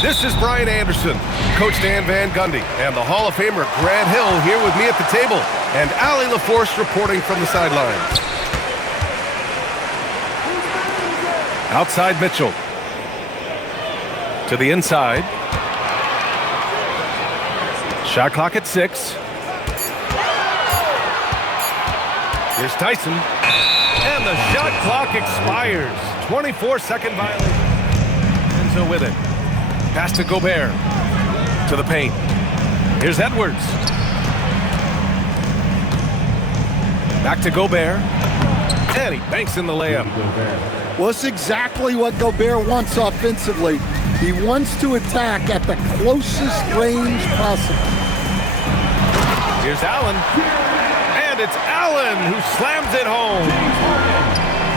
This is Brian Anderson, Coach Dan Van Gundy, and the Hall of Famer Grant Hill here with me at the table, and Allie LaForce reporting from the sidelines. Outside Mitchell. To the inside. Shot clock at 6. Here's Tyson. And the shot clock expires. 24-second violation. Enzo with it. Pass to Gobert. To the paint. Here's Edwards. Back to Gobert. And he banks in the layup. Well, it's exactly what Gobert wants offensively. He wants to attack at the closest range possible. Here's Allen. And it's Allen who slams it home.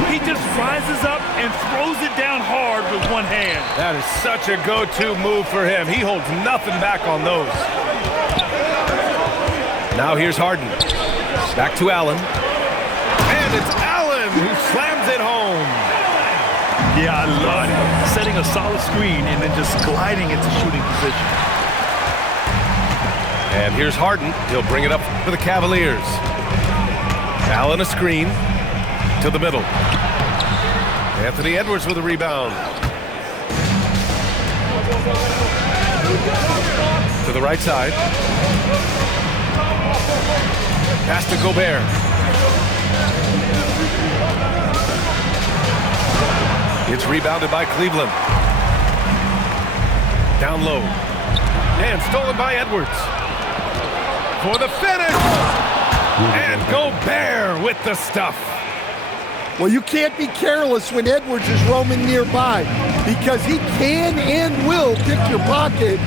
He just rises up and throws it down hard with one hand. That is such a go-to move for him. He holds nothing back on those. Now here's Harden. Back to Allen. And it's Allen who slams it home. Yeah, I love it. Setting a solid screen and then just gliding into shooting position. And here's Harden. He'll bring it up for the Cavaliers. Allen a screen to the middle. Anthony Edwards with a rebound. To the right side. Pass to Gobert. It's rebounded by Cleveland. Down low. And stolen by Edwards. For the finish. And Gobert with the stuff. Well, you can't be careless when Edwards is roaming nearby because he can and will pick your pocket,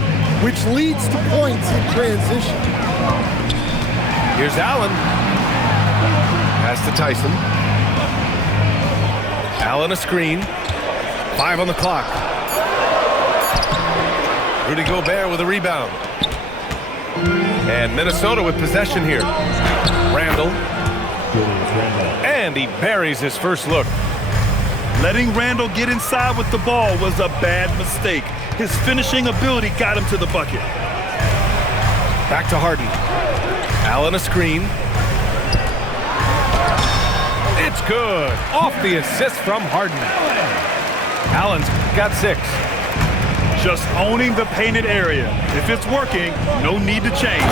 which leads to points in transition. Here's Allen. Pass to Tyson. Allen a screen. 5 on the clock. Rudy Gobert with a rebound. And Minnesota with possession here. Randall. And he buries his first look. Letting Randall get inside with the ball was a bad mistake. His finishing ability got him to the bucket. Back to Harden. Allen a screen. It's good. Off the assist from Harden. Allen's got 6. Just owning the painted area. If it's working, no need to change.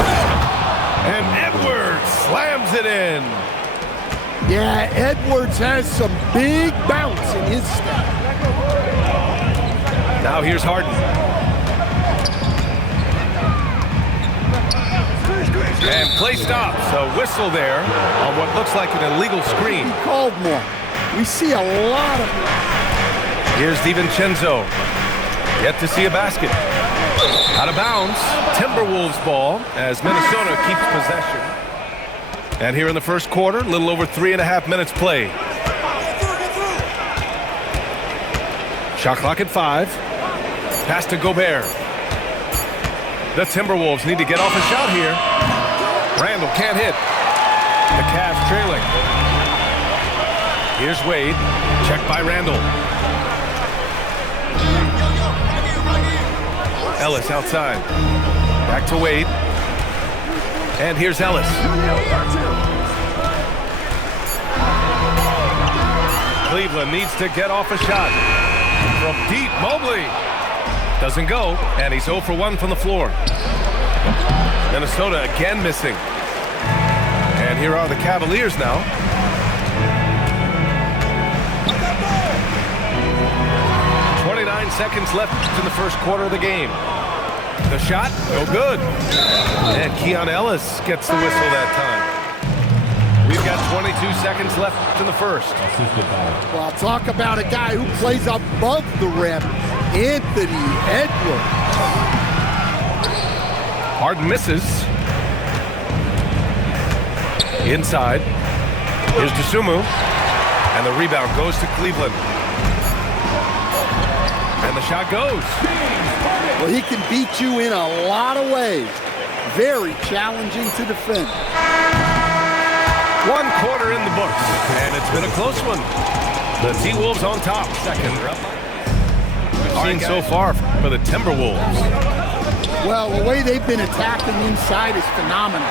And Edwards slams it in. Yeah, Edwards has some big bounce in his step. Now here's Harden. And play stops. A whistle there on what looks like an illegal screen. He called more. We see a lot of... Here's DiVincenzo. Yet to see a basket. Out of bounds. Timberwolves ball as Minnesota keeps possession. And here in the first quarter, a little over 3.5 minutes play. Shot clock at 5. Pass to Gobert. The Timberwolves need to get off a shot here. Randall can't hit. The Cavs trailing. Here's Wade. Checked by Randall. Ellis outside. Back to Wade. And here's Ellis. Cleveland needs to get off a shot. From deep, Mobley. Doesn't go, and he's 0 for 1 from the floor. Minnesota again missing. And here are the Cavaliers now. Seconds left in the first quarter of the game. The shot, no good. And Keon Ellis gets the whistle that time. We've got 22 seconds left in the first. Well, talk about a guy who plays above the rim, Anthony Edwards. Harden misses. Inside. Here's Dosunmu. And the rebound goes to Cleveland. And the shot goes. Well, he can beat you in a lot of ways. Very challenging to defend. 1 quarter in the books, and it's been a close one. The T-Wolves on top. Second. We've seen so far for the Timberwolves. Well, the way they've been attacking inside is phenomenal.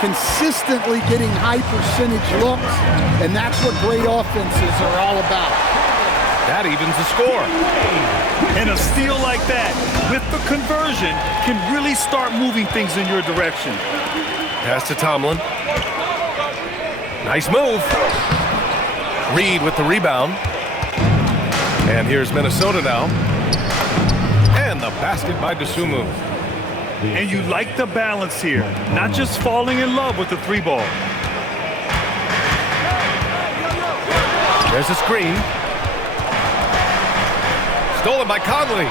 Consistently getting high percentage looks, and that's what great offenses are all about. That evens the score. And a steal like that, with the conversion, can really start moving things in your direction. Pass to Tomlin. Nice move. Reed with the rebound. And here's Minnesota now. And the basket by Dosunmu. And you like the balance here, not just falling in love with the three ball. There's a screen. Stolen by Conley.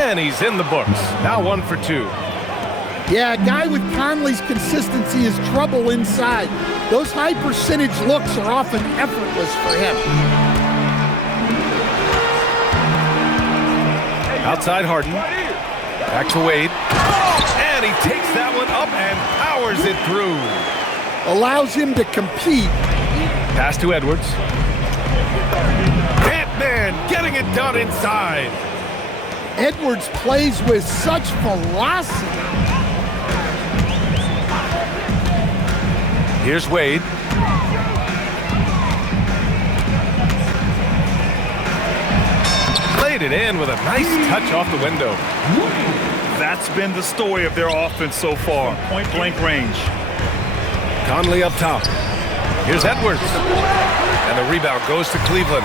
And he's in the books. Now 1 for 2. Yeah, a guy with Conley's consistency is trouble inside. Those high percentage looks are often effortless for him. Outside Harden. Back to Wade. And he takes that one up and powers it through. Allows him to compete. Pass to Edwards. Ant-Man getting it done inside. Edwards plays with such velocity. Here's Wade. Played it in with a nice touch off the window. That's been the story of their offense so far. Point-blank range. Conley up top. Here's Edwards. And the rebound goes to Cleveland.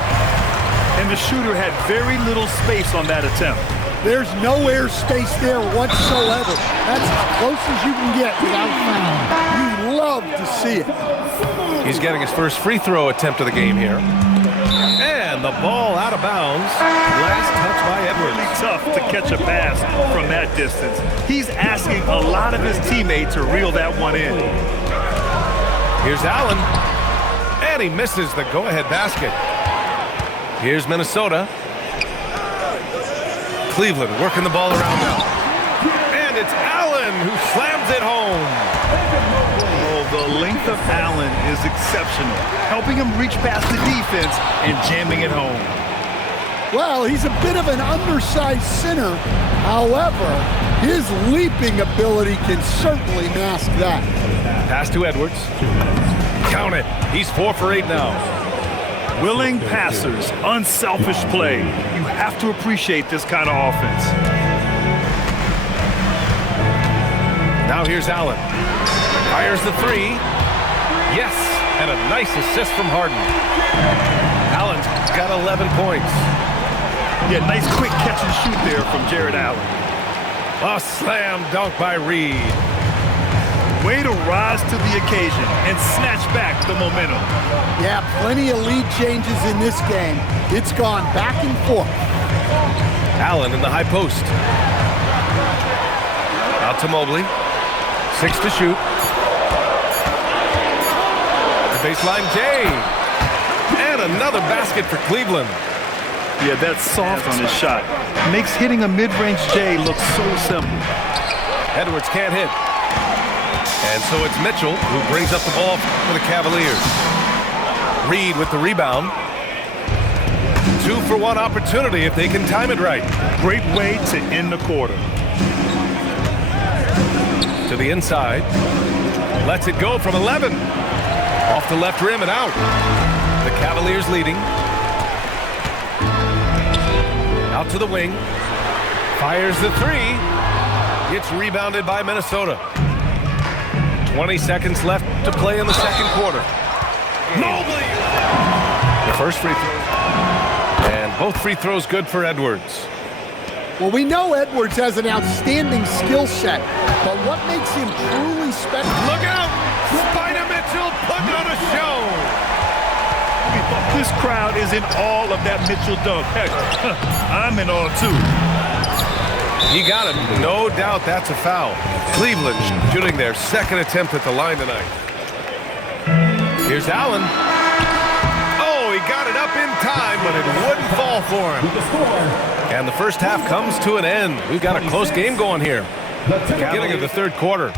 And the shooter had very little space on that attempt. There's no air space there whatsoever. That's as close as you can get without foul. You love to see it. He's getting his first free throw attempt of the game here. And the ball out of bounds. Last touch by Edwards. Really tough to catch a pass from that distance. He's asking a lot of his teammates to reel that one in. Here's Allen. And he misses the go-ahead basket. Here's Minnesota. Cleveland working the ball around now. And it's Allen who slams it home. Oh, the length of Allen is exceptional, helping him reach past the defense and jamming it home. Well, he's a bit of an undersized center. However, his leaping ability can certainly mask that. Pass to Edwards. Count it. He's 4 for 8 now. Willing passers, unselfish play. You have to appreciate this kind of offense. Now here's Allen. Fires the 3. Yes, and a nice assist from Harden. Allen's got 11 points. Yeah, nice quick catch and shoot there from Jared Allen. A slam dunk by Reed. Way to rise to the occasion and snatch back the momentum. Yeah, plenty of lead changes in this game. It's gone back and forth. Allen in the high post. Out to Mobley. 6 to shoot. The baseline Jay. And another basket for Cleveland. Yeah, that's soft on his shot. Makes hitting a mid-range J look so simple. Edwards can't hit. And so it's Mitchell who brings up the ball for the Cavaliers. Reed with the rebound. 2-for-1 opportunity if they can time it right. Great way to end the quarter. To the inside. Lets it go from 11. Off the left rim and out. The Cavaliers leading. Out to the wing. Fires the 3. It's rebounded by Minnesota. 20 seconds left to play in the second quarter. Mobley! The first free throw. And both free throws good for Edwards. Well, we know Edwards has an outstanding skill set, but what makes him truly special? Look out! Spider Mitchell putting on a show! This crowd is in awe of that Mitchell dunk. Heck, I'm in awe too. He got it. No doubt that's a foul. Cleveland shooting their second attempt at the line tonight. Here's Allen. Oh, he got it up in time, but it wouldn't fall for him. And the first half comes to an end. We've got a close game going here. Beginning of the third quarter.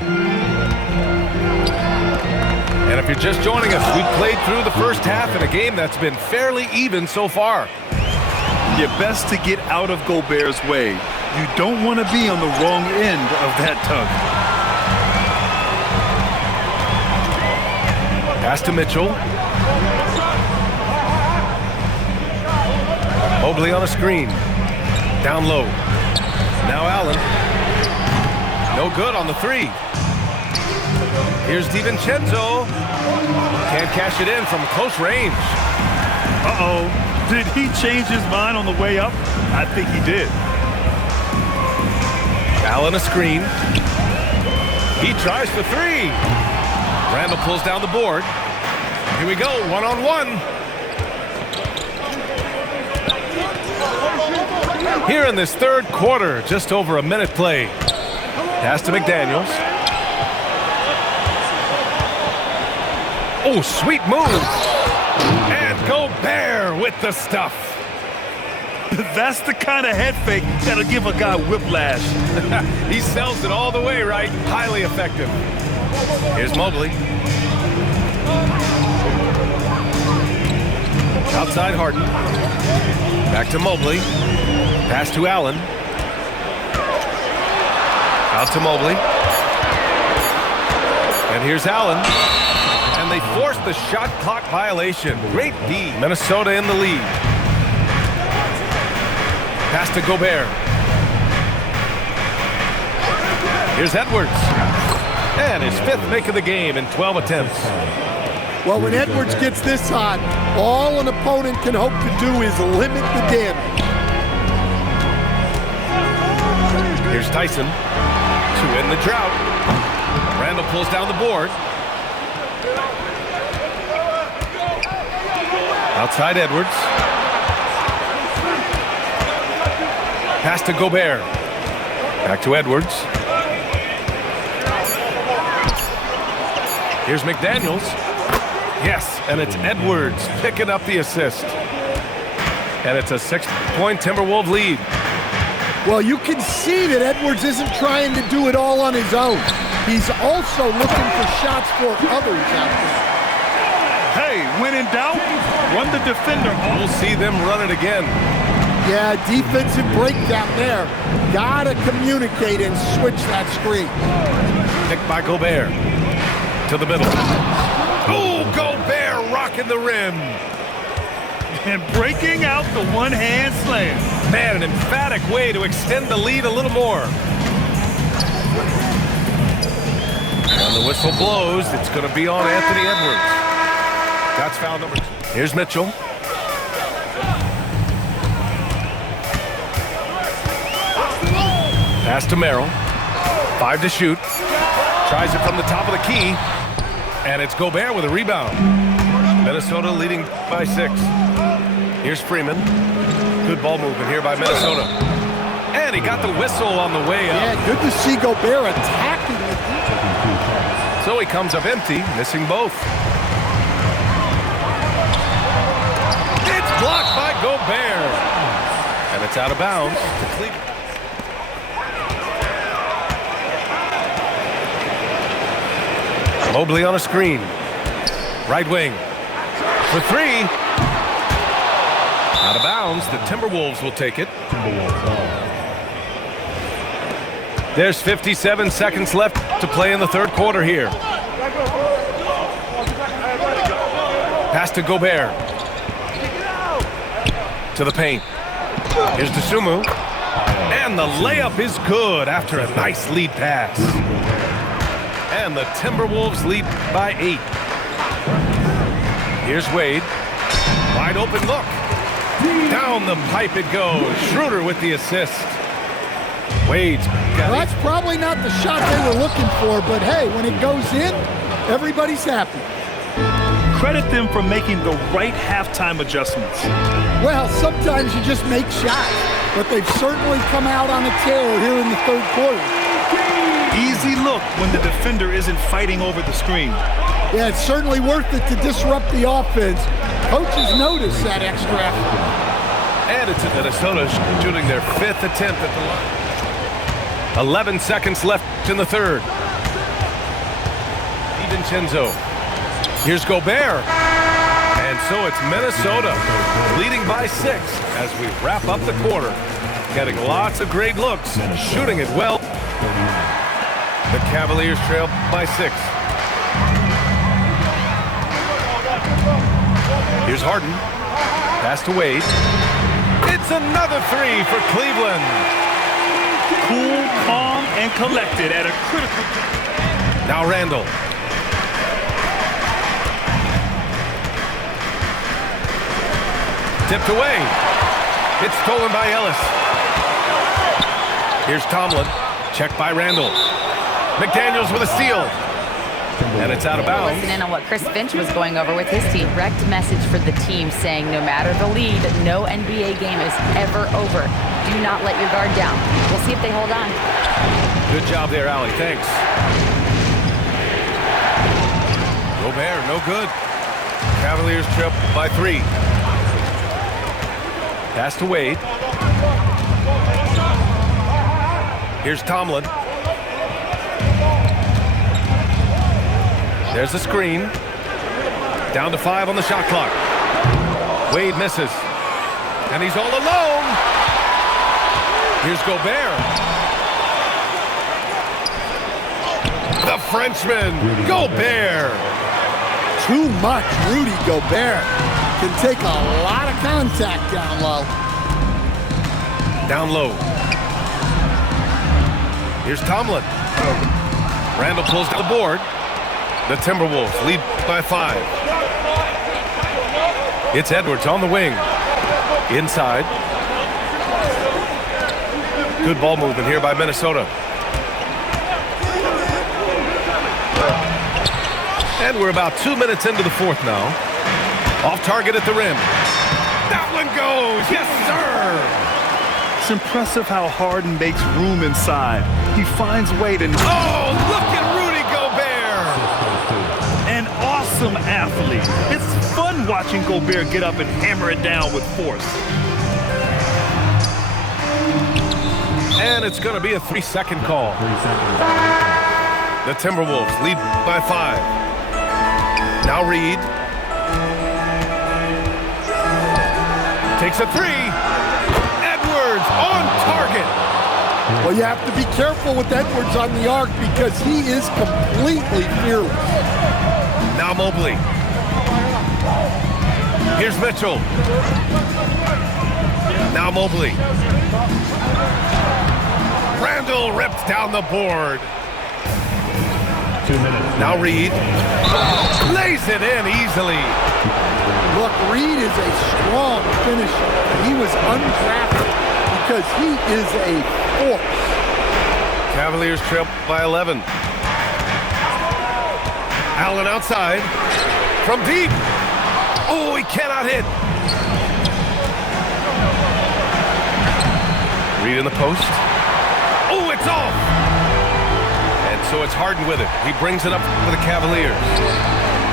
And if you're just joining us, we've played through the first half in a game that's been fairly even so far. You're best to get out of Gobert's way. You don't want to be on the wrong end of that tug. Pass to Mitchell. Mobley on a screen. Down low. Now Allen. No good on the three. Here's DiVincenzo. Can't cash it in from close range. Uh-oh. Did he change his mind on the way up? I think he did. Allen a screen. He tries the three. Randall pulls down the board. Here we go, one-on-one. Here in this third quarter, just over a minute play. Pass to McDaniels. Oh, sweet move. And Gobert with the stuff. That's the kind of head fake that'll give a guy whiplash. He sells it all the way right. Highly effective. Here's Mobley. Outside Harden. Back to Mobley. Pass to Allen. Out to Mobley. And here's Allen. And they force the shot clock violation. Great D. Minnesota in the lead. Pass to Gobert. Here's Edwards. And his fifth make of the game in 12 attempts. Well, when Edwards gets this hot, all an opponent can hope to do is limit the damage. Here's Tyson to end the drought. Randall pulls down the board. Outside Edwards. Pass to Gobert. Back to Edwards. Here's McDaniels. Yes, and it's Edwards picking up the assist. And it's a 6-point Timberwolves lead. Well, you can see that Edwards isn't trying to do it all on his own. He's also looking for shots for others out there. Hey, when in doubt, run the defender. We'll see them run it again. Yeah, defensive breakdown there. Gotta communicate and switch that screen. Picked by Gobert. To the middle. Oh, Gobert rocking the rim. And breaking out the one-hand slam. Man, an emphatic way to extend the lead a little more. And the whistle blows. It's going to be on Anthony Edwards. That's foul number 2. Here's Mitchell. Pass to Merrill. 5 to shoot. Tries it from the top of the key. And it's Gobert with a rebound. Minnesota leading by 6. Here's Freeman. Good ball movement here by Minnesota. And he got the whistle on the way up. Yeah, good to see Gobert attacking the defense. So he comes up empty, missing both. It's blocked by Gobert. And it's out of bounds to Cleveland. Mobley on a screen. Right wing. For 3. Out of bounds. The Timberwolves will take it. There's 57 seconds left to play in the third quarter here. Pass to Gobert. To the paint. Here's DeSumo. And the layup is good after a nice lead pass. And the Timberwolves lead by 8. Here's Wade. Wide open look. Down the pipe it goes. Schroeder with the assist. Wade's got Well, that's probably not the shot they were looking for, but hey, when it goes in, everybody's happy. Credit them for making the right halftime adjustments. Well, sometimes you just make shots, but they've certainly come out on a tear here in the third quarter. Easy look when the defender isn't fighting over the screen. Yeah, it's certainly worth it to disrupt the offense. Coaches notice that extra effort. And it's Minnesota shooting their 5th attempt at the line. 11 seconds left in the third. DiVincenzo. Here's Gobert. And so it's Minnesota leading by 6 as we wrap up the quarter. Getting lots of great looks, shooting it well. The Cavaliers trail by 6. Here's Harden. Pass to Wade. It's another 3 for Cleveland. Cool, calm, and collected at a critical time. Now Randall. Tipped away. It's stolen by Ellis. Here's Tomlin. Check by Randall. McDaniels with a steal. And it's out of bounds. Listen in on what Chris Finch was going over with his team. Direct message for the team saying no matter the lead, no NBA game is ever over. Do not let your guard down. We'll see if they hold on. Good job there, Allie. Thanks. Gobert, no good. Cavaliers trip by 3. Pass to Wade. Here's Tomlin. There's the screen. Down to 5 on the shot clock. Wade misses. And he's all alone. Here's Gobert. The Frenchman, Gobert. Too much Rudy Gobert. Can take a lot of contact down low. Down low. Here's Tomlin. Randall pulls to the board. The Timberwolves lead by 5. It's Edwards on the wing. Inside. Good ball movement here by Minnesota. And we're about 2 minutes into the 4th now. Off target at the rim. That one goes. Yes, sir. It's impressive how Harden makes room inside. He finds a way to... Oh, look at Rudy Gobert. An awesome athlete. It's fun watching Gobert get up and hammer it down with force. And it's going to be a 3-second call. The Timberwolves lead by 5. Now Reed. Takes a 3. Edwards on target. Well, you have to be careful with Edwards on the arc because he is completely fearless. Now Mobley. Here's Mitchell. Now Mobley. Randall ripped down the board. 2 minutes. Now Reed. Lays it in easily. Look, Reed is a strong finisher. He was undrafted because he is a force. Cavaliers trip by 11. Allen outside. From deep. Oh, he cannot hit. Reed in the post. Oh, it's off. And so it's Harden with it. He brings it up for the Cavaliers.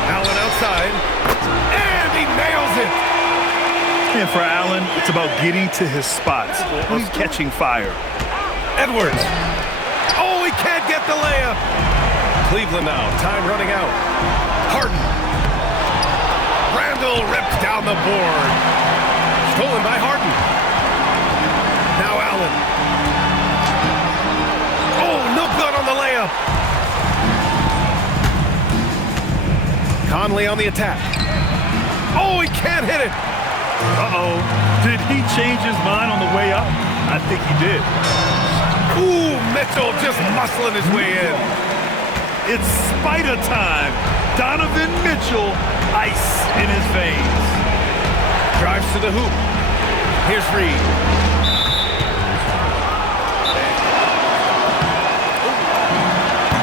Allen outside. And he nails it. And for Allen, it's about getting to his spots when he's catching fire. Edwards. Oh, he can't get the layup. Cleveland now. Time running out. Harden. Randall ripped down the board. Stolen by Harden. Now Allen. Oh, no good on the layup. Conley on the attack. Oh, he can't hit it. Uh-oh. Did he change his mind on the way up? I think he did. Ooh, Mitchell just muscling his way in. It's spider time. Donovan Mitchell, ice in his veins. Drives to the hoop. Here's Reed.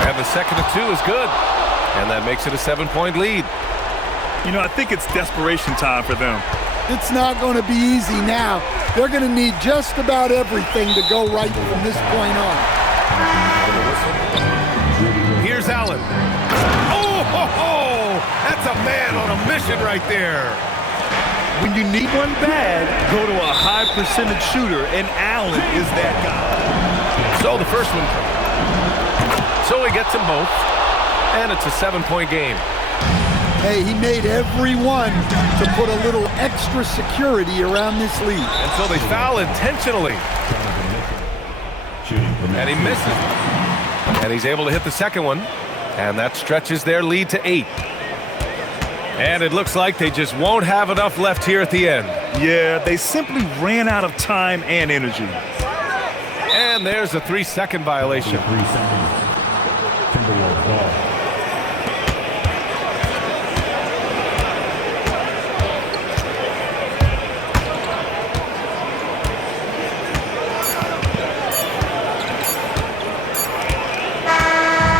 And the second of 2 is good. And that makes it a 7-point lead. You know, I think it's desperation time for them. It's not going to be easy now. They're going to need just about everything to go right from this point on. Here's Allen. Oh, ho, ho! That's a man on a mission right there. When you need one bad, go to a high percentage shooter, and Allen is that guy. So the first one. So he gets them both. And it's a 7-point game. Hey, he made everyone to put a little extra security around this lead. And so they foul intentionally. And he misses. And he's able to hit the second one. And that stretches their lead to 8. And it looks like they just won't have enough left here at the end. Yeah, they simply ran out of time and energy. And there's a 3-second violation. 3 seconds. Timberwolves ball.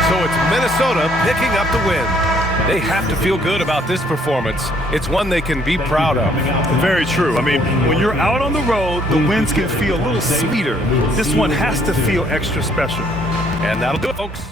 So it's Minnesota picking up the win. They have to feel good about this performance. It's one they can be proud of. Very true. I mean, when you're out on the road, the wins can feel a little sweeter. This one has to feel extra special. And that'll do it, folks.